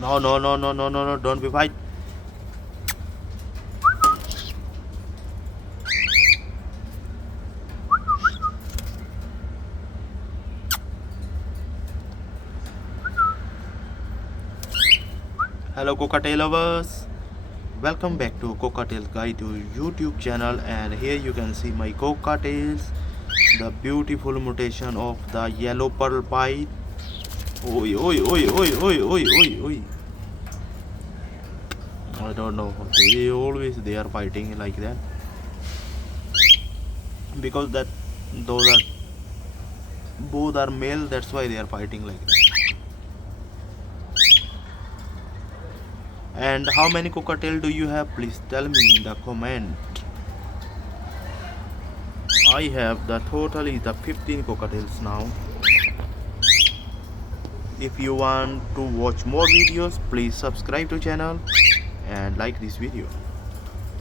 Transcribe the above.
No, no, no, no, no, no, no, don't be fight. Hello Cockatiel lovers, welcome back to Cockatiel Guide to YouTube channel, and here you can see my cockatiels, the beautiful mutation of the yellow pearl pied. Oi, oi, oi, oi, oi, oi, oi, oi. I don't know, they are fighting like that because that those are both are male, that's why they are fighting like that. And how many cockatiel do you have? Please tell me in the comment. I have the total is the 15 cockatiels now. If you want to watch more videos, please subscribe to channel and like this video.